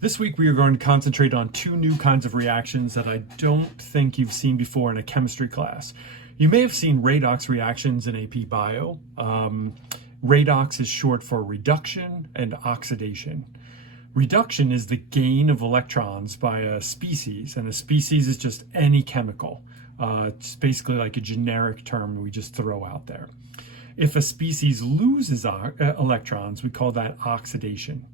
This week we are going to concentrate on two new kinds of reactions that I don't think you've seen before in a chemistry class. You may have seen redox reactions in AP Bio. Redox is short for reduction and oxidation. Reduction is the gain of electrons by a species, and a species is just any chemical. It's basically like a generic term we just throw out there. If a species loses electrons, we call that oxidation.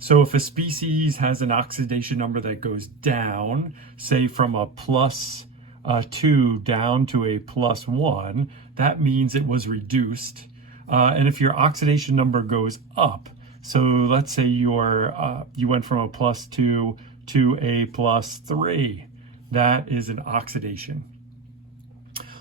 So if a species has an oxidation number that goes down, say from a +2 down to a +1, that means it was reduced. And if your oxidation number goes up, so let's say you went from a +2 to a +3, that is an oxidation.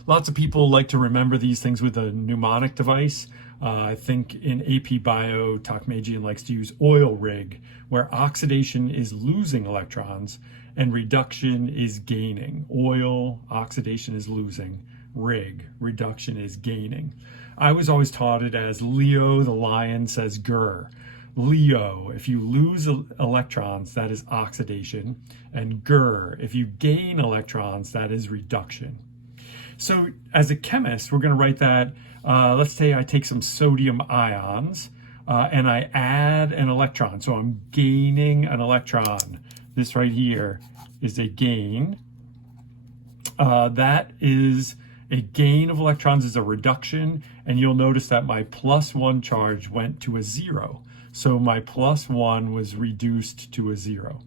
Lots of people like to remember these things with a mnemonic device. I think in AP Bio, Takmejian likes to use oil rig, where oxidation is losing electrons and reduction is gaining. Oil, oxidation is losing. Rig, reduction is gaining. I was always taught it as Leo the lion says grr. Leo, if you lose electrons, that is oxidation. And grr, if you gain electrons, that is reduction. So as a chemist, we're going to write that, let's say I take some sodium ions and I add an electron. So I'm gaining an electron. This right here is a gain. That is a gain of electrons is a reduction. And you'll notice that my +1 charge went to a 0. So my +1 was reduced to a 0.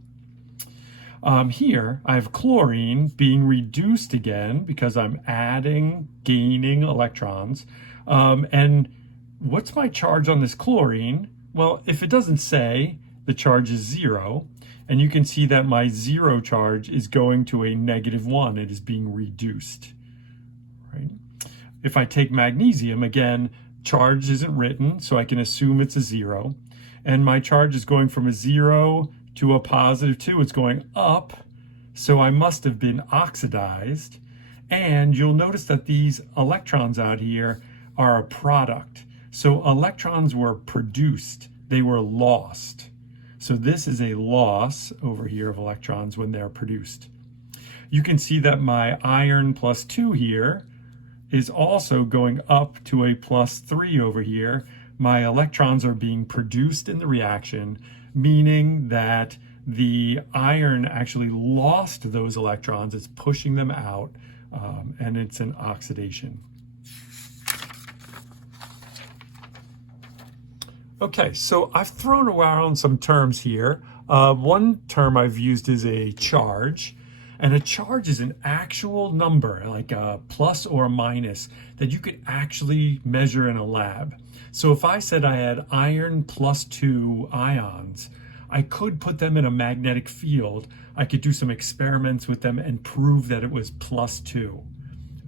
Here, I have chlorine being reduced again because I'm gaining electrons. And what's my charge on this chlorine? Well, if it doesn't say, the charge is 0. And you can see that my 0 charge is going to a -1. It is being reduced. Right? If I take magnesium, again, charge isn't written, so I can assume it's a 0. And my charge is going from a 0 to a +2, it's going up, so I must have been oxidized. And you'll notice that these electrons out here are a product. So electrons were produced, they were lost. So this is a loss over here of electrons when they're produced. You can see that my iron +2 here is also going up to a +3 over here. My electrons are being produced in the reaction, meaning that the iron actually lost those electrons. It's pushing them out, and it's an oxidation. Okay, so I've thrown around some terms here. One term I've used is a charge. And a charge is an actual number, like a plus or a minus, that you could actually measure in a lab. So if I said I had iron +2 ions, I could put them in a magnetic field. I could do some experiments with them and prove that it was +2.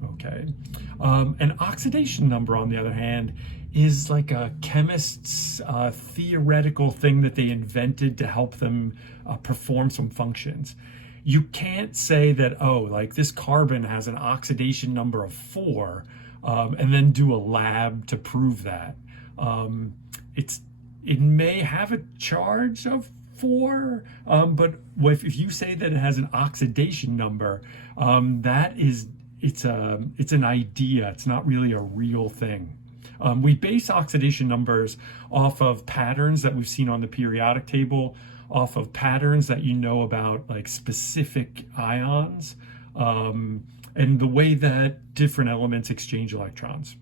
Okay. An oxidation number, on the other hand, is like a chemist's theoretical thing that they invented to help them perform some functions. You can't say that, oh, like this carbon has an oxidation number of 4 and then do a lab to prove that. It may have a charge of 4, but if you say that it has an oxidation number, it's an idea. It's not really a real thing. We base oxidation numbers off of patterns that we've seen on the periodic table, off of patterns that you know about, like specific ions, and the way that different elements exchange electrons.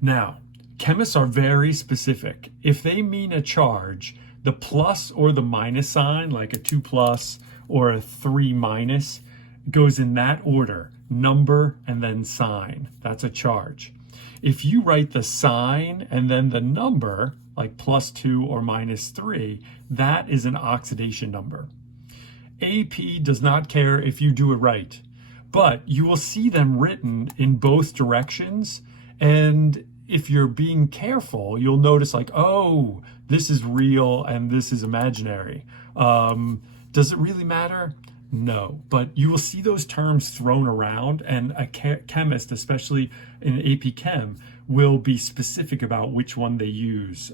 Now, chemists are very specific. If they mean a charge, the plus or the minus sign, like a 2+ or a 3-, goes in that order: number and then sign. That's a charge. If you write the sign and then the number, like +2 or -3, that is an oxidation number. AP does not care if you do it right, but you will see them written in both directions. And if you're being careful, you'll notice like, oh, this is real and this is imaginary. Does it really matter? No, but you will see those terms thrown around, and a chemist, especially in AP Chem, will be specific about which one they use.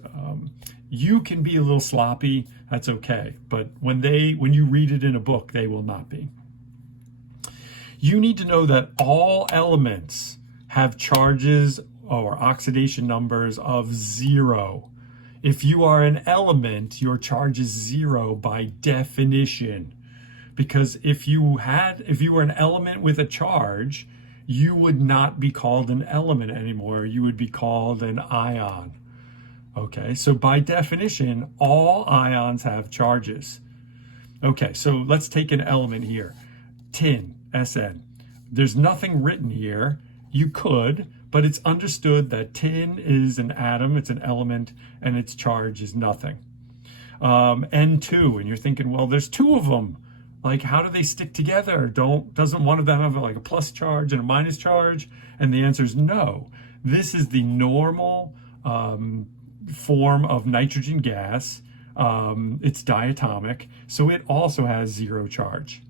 You can be a little sloppy, that's okay, but when you read it in a book, they will not be. You need to know that all elements have charges or oxidation numbers of 0. If you are an element, your charge is 0 by definition. Because if you were an element with a charge, you would not be called an element anymore. You would be called an ion. Okay, so by definition, all ions have charges. Okay, so let's take an element here. Tin, Sn. There's nothing written here. You could, but it's understood that tin is an atom, it's an element, and its charge is nothing. N2, and you're thinking, well, there's 2 of them. Like, how do they stick together? Doesn't one of them have like a plus charge and a minus charge? And the answer is no. This is the normal form of nitrogen gas. It's diatomic, so it also has 0 charge.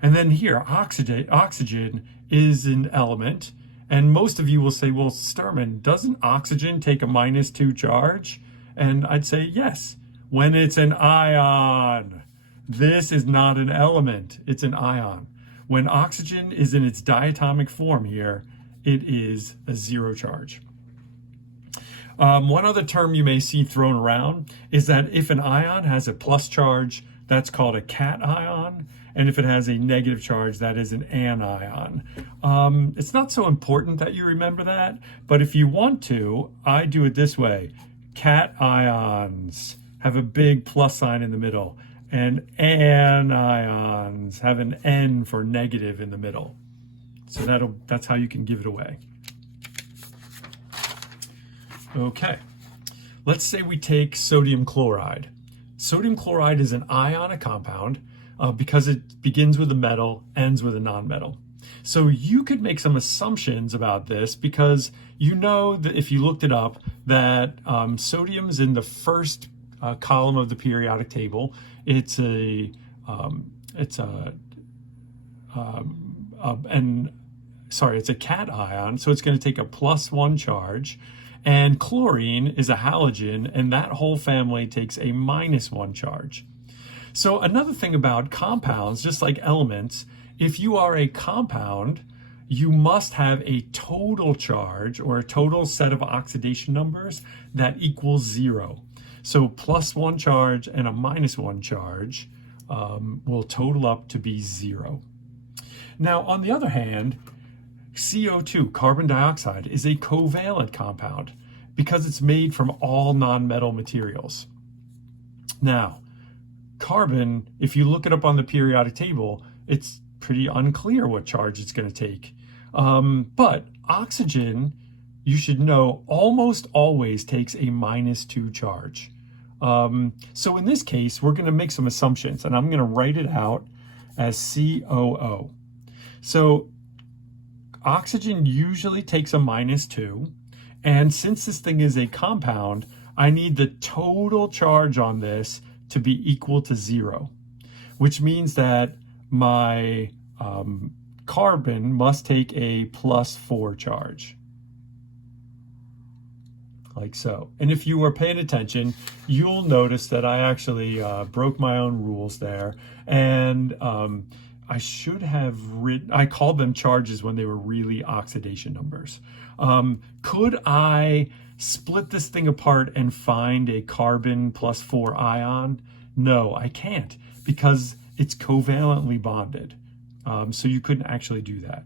And then here, oxygen is an element. And most of you will say, well, Sturman, doesn't oxygen take a -2 charge? And I'd say yes, when it's an ion. This is not an element, it's an ion. When oxygen is in its diatomic form here, it is a 0 charge. One other term you may see thrown around is that if an ion has a plus charge, that's called a cation. And if it has a negative charge, that is an anion. It's not so important that you remember that, but if you want to, I do it this way. Cations have a big plus sign in the middle, and anions have an N for negative in the middle. So that's how you can give it away. Okay, let's say we take sodium chloride. Sodium chloride is an ionic compound because it begins with a metal, ends with a nonmetal. So you could make some assumptions about this because you know that if you looked it up, that sodium's in the first column of the periodic table. It's a cation, so it's going to take a +1 charge. And chlorine is a halogen, and that whole family takes a -1 charge. So another thing about compounds, just like elements, if you are a compound, you must have a total charge or a total set of oxidation numbers that equals 0. So +1 charge and a -1 charge will total up to be 0. Now, on the other hand, CO2, carbon dioxide, is a covalent compound because it's made from all nonmetal materials. Now, carbon, if you look it up on the periodic table, it's pretty unclear what charge it's going to take. But oxygen, you should know, almost always takes a -2 charge. So in this case, we're going to make some assumptions, and I'm going to write it out as COO. So oxygen usually takes a -2, and since this thing is a compound, I need the total charge on this to be equal to 0, which means that my carbon must take a +4 charge, like so. And if you were paying attention, you'll notice that I actually broke my own rules there, and I should have I called them charges when they were really oxidation numbers. Could I split this thing apart and find a carbon +4 ion? No, I can't, because it's covalently bonded. So you couldn't actually do that.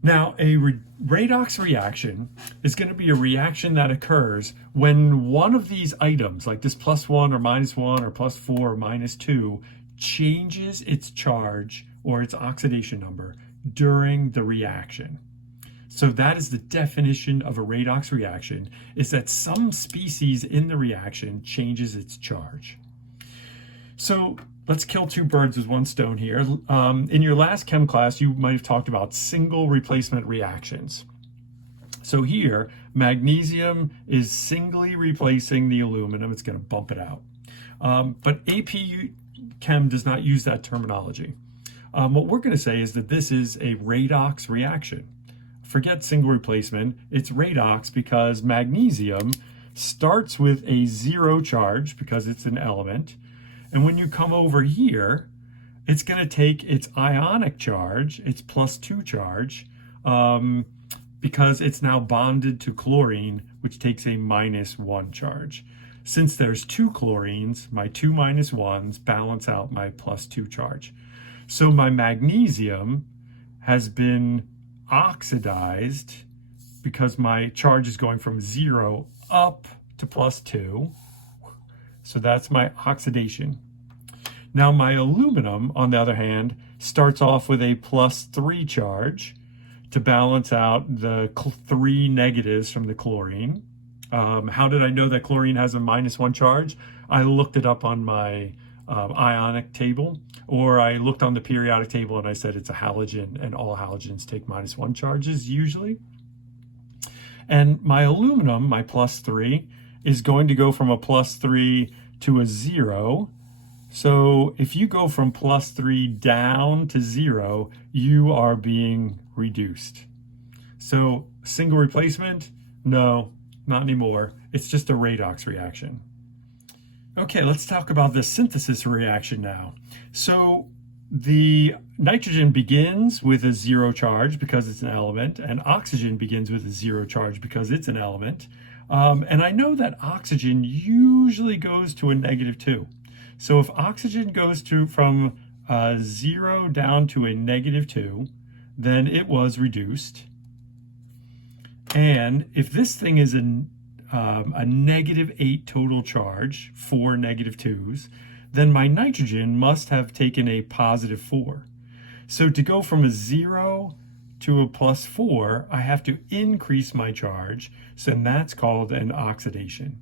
Now, a redox reaction is going to be a reaction that occurs when one of these items, like this +1 or -1 or +4 or -2, changes its charge or its oxidation number during the reaction. So that is the definition of a redox reaction, is that some species in the reaction changes its charge. So let's kill 2 birds with 1 stone here. In your last chem class, you might have talked about single replacement reactions. So here, magnesium is singly replacing the aluminum. It's going to bump it out. But AP Chem does not use that terminology. What we're going to say is that this is a redox reaction forget single replacement, it's redox because magnesium starts with a 0 charge because it's an element. And when you come over here, it's going to take its ionic charge, its +2 charge, because it's now bonded to chlorine, which takes a -1 charge. Since there's 2 chlorines, my 2 -1s balance out my +2 charge. So my magnesium has been oxidized because my charge is going from 0 up to +2. So that's my oxidation. Now my aluminum, on the other hand, starts off with a +3 charge to balance out the 3 negatives from the chlorine. How did I know that chlorine has a -1 charge? I looked it up on my ionic table, or I looked on the periodic table and I said it's a halogen, and all halogens take -1 charges usually. And my aluminum, my +3, is going to go from a +3 to a 0. So if you go from +3 down to 0, you are being reduced. So single replacement? No, not anymore. It's just a redox reaction. Okay, let's talk about the synthesis reaction now. So the nitrogen begins with a 0 charge because it's an element, and oxygen begins with a 0 charge because it's an element. And I know that oxygen usually goes to a -2. So if oxygen goes from 0 down to a -2, then it was reduced. And if this thing is a -8 total charge, 4 -2s, then my nitrogen must have taken a +4. So to go from a 0 to a +4, I have to increase my charge, so that's called an oxidation.